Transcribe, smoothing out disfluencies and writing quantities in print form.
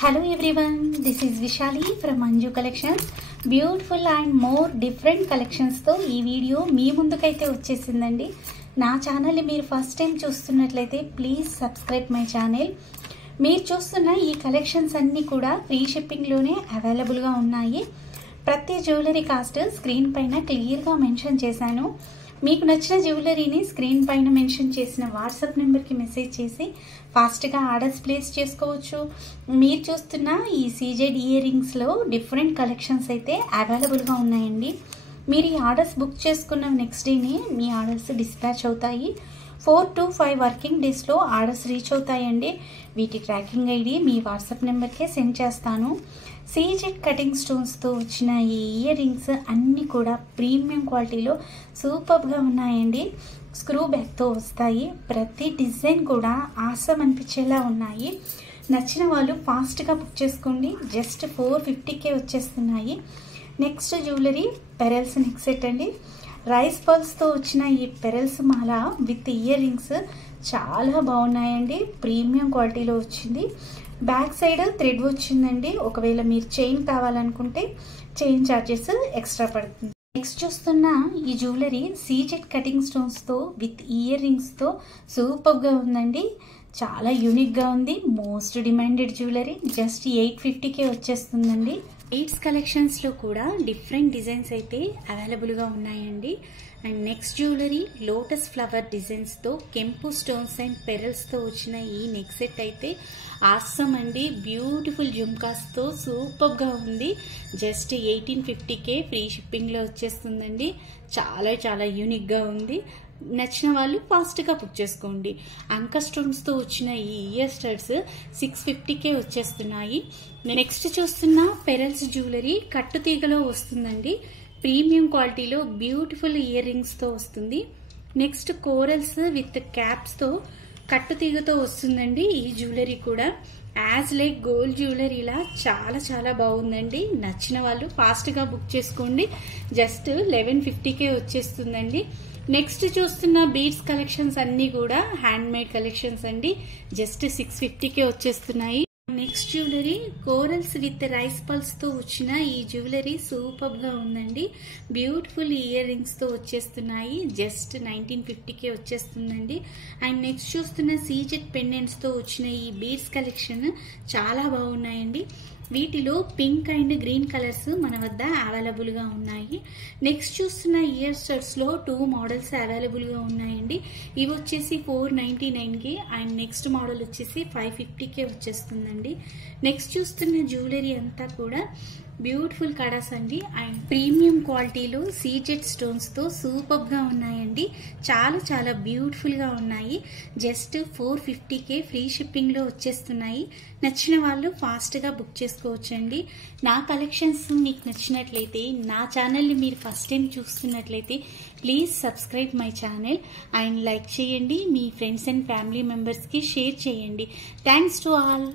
Hello everyone, this is Vishali from Manju Collections. Beautiful and more different collections తో ఈ video మీ ముందుకైతే వచ్చేసిందండి. నా ఛానల్ మీరు ఫస్ట్ టైం చూస్తున్నట్లయితే ప్లీజ్ సబ్స్క్రైబ్ మై ఛానల్. మీరు చూస్తున్న ఈ కలెక్షన్స్ అన్నీ కూడా ఫ్రీ షిప్పింగ్ లోనే అవైలబుల్ గా ఉన్నాయి. ప్రతి జ్యువెలరీ కాస్ట్ స్క్రీన్ పైన క్లియర్ గా మెన్షన్ చేశాను. మీకు నచ్చిన జ్యువెలరీని స్క్రీన్ పైన మెన్షన్ చేసిన వాట్సాప్ నెంబర్కి మెసేజ్ చేసి ఫాస్ట్గా ఆర్డర్స్ ప్లేస్ చేసుకోవచ్చు. మీరు చూస్తున్న ఈ సీజెడ్ ఇయర్ రింగ్స్లో డిఫరెంట్ కలెక్షన్స్ అయితే అవైలబుల్గా ఉన్నాయండి. మీరు ఈ ఆర్డర్స్ బుక్ చేసుకున్న నెక్స్ట్ డేనే మీ ఆర్డర్స్ డిస్పాచ్ అవుతాయి. 4 to 5 వర్కింగ్ డేస్లో ఆర్డర్స్ రీచ్ అవుతాయండి. వీటి ట్రాకింగ్ ఐడి మీ వాట్సాప్ నెంబర్కే సెండ్ చేస్తాను. సీజెడ్ కటింగ్ స్టోన్స్తో వచ్చిన ఈ ఇయర్ రింగ్స్ అన్నీ కూడా ప్రీమియం క్వాలిటీలో సూపర్గా ఉన్నాయండి. స్క్రూ బ్యాక్తో వస్తాయి. ప్రతి డిజైన్ కూడా ఆసమ్ అనిపించేలా ఉన్నాయి. నచ్చిన వాళ్ళు ఫాస్ట్గా బుక్ చేసుకోండి. జస్ట్ 450కే వచ్చేస్తున్నాయి. Next jewellery pearls neck set అండి. రైస్ పల్స్తో వచ్చిన ఈ pearls Mala with ear rings చాలా బాగున్నాయండి. ప్రీమియం క్వాలిటీలో వచ్చింది. బ్యాక్ సైడ్ థ్రెడ్ వచ్చిందండి. ఒకవేళ మీరు చైన్ కావాలనుకుంటే చైన్ ఛార్జెస్ ఎక్స్ట్రా పడుతుంది. నెక్స్ట్ చూస్తున్న ఈ జ్యువెలరీ సీజెడ్ కటింగ్ స్టోన్స్తో విత్ ఇయర్ రింగ్స్తో సూపర్గా ఉందండి. చాలా యూనిక్గా ఉంది. Most demanded jewellery. జస్ట్ 850కే వచ్చేస్తుందండి. ఎయిట్స్ కలెక్షన్స్లో కూడా డిఫరెంట్ డిజైన్స్ అయితే అవైలబుల్గా ఉన్నాయండి. And next jewellery lotus flower డిజైన్స్తో కెంపు స్టోన్స్ అండ్ పెరల్స్తో వచ్చిన ఈ నెక్ సెట్ అయితే ఆసమ్ అండి. బ్యూటిఫుల్ జుమ్కాస్తో సూపర్గా ఉంది. జస్ట్ 1850కే ఫ్రీ షిప్పింగ్లో వచ్చేస్తుందండి. చాలా చాలా యూనిక్గా ఉంది. నచ్చిన వాళ్ళు ఫాస్ట్గా బుక్ చేసుకోండి. అంక స్టోన్స్తో వచ్చిన ఈ ఇయర్ స్టడ్స్ 650కే వచ్చేస్తున్నాయి. నెక్స్ట్ చూస్తున్న పెరల్స్ జ్యువెలరీ కట్టుతీగలో వస్తుందండి. ప్రీమియం క్వాలిటీలో బ్యూటిఫుల్ ఇయర్ రింగ్స్తో వస్తుంది. నెక్స్ట్ కోరల్స్ విత్ క్యాప్స్తో కట్టుతీగతో వస్తుందండి. ఈ జ్యువెలరీ కూడా యాజ్ లైక్ గోల్డ్ జ్యువెలరీలా చాలా చాలా బాగుందండి. నచ్చిన వాళ్ళు ఫాస్ట్గా బుక్ చేసుకోండి. జస్ట్ 1150కే వచ్చేస్తుందండి. నెక్స్ట్ చూస్తున్న బీడ్స్ కలెక్షన్స్ అన్నీ కూడా హ్యాండ్ మేడ్ కలెక్షన్స్ అండి. జస్ట్ 650కే వచ్చేస్తున్నాయి. Next jewellery corals with rice pearls తో వచ్చిన ఈ జ్యువెలరీ సూపర్ గా ఉందండి. బ్యూటిఫుల్ ఇయర్ రింగ్స్ తో వచ్చేస్తున్నాయి. జస్ట్ 1950కే వచ్చేస్తుందండి. అండ్ నెక్స్ట్ చూస్తున్న సీజెడ్ పెండెంట్స్ తో వచ్చిన ఈ బీడ్స్ కలెక్షన్ చాలా బాగున్నాయండి. వీటిలో పింక్ అండ్ గ్రీన్ కలర్స్ మన వద్ద అవైలబుల్ గా ఉన్నాయి. నెక్స్ట్ చూస్తున్న ఇయర్ స్టడ్స్ లో 2 మోడల్స్ అవైలబుల్ గా ఉన్నాయండి. ఇవి వచ్చేసి 499కి అండ్ నెక్స్ట్ మోడల్ వచ్చేసి 550కే వచ్చేస్తుందండి. నెక్స్ట్ చూస్తున్న జ్యువెలరీ అంతా కూడా బ్యూటిఫుల్ కడాస్ అండి. అండ్ ప్రీమియం క్వాలిటీలో సీజెడ్ స్టోన్స్ తో సూపర్ గా ఉన్నాయండి. చాలా చాలా బ్యూటిఫుల్ గా ఉన్నాయి. జస్ట్ 450కే ఫ్రీ షిప్పింగ్ లో వచ్చేస్తున్నాయి. నచ్చిన వాళ్ళు ఫాస్ట్ గా బుక్ చేసుకోవచ్చండి. నా కలెక్షన్స్ మీకు నచ్చినట్లయితే నా ఛానల్ని మీరు ఫస్ట్ టైం చూస్తున్నట్లయితే please subscribe my channel and like చేయండి. మీ ఫ్రెండ్స్ అండ్ ఫ్యామిలీ మెంబర్స్కి షేర్ చేయండి. Thanks to all.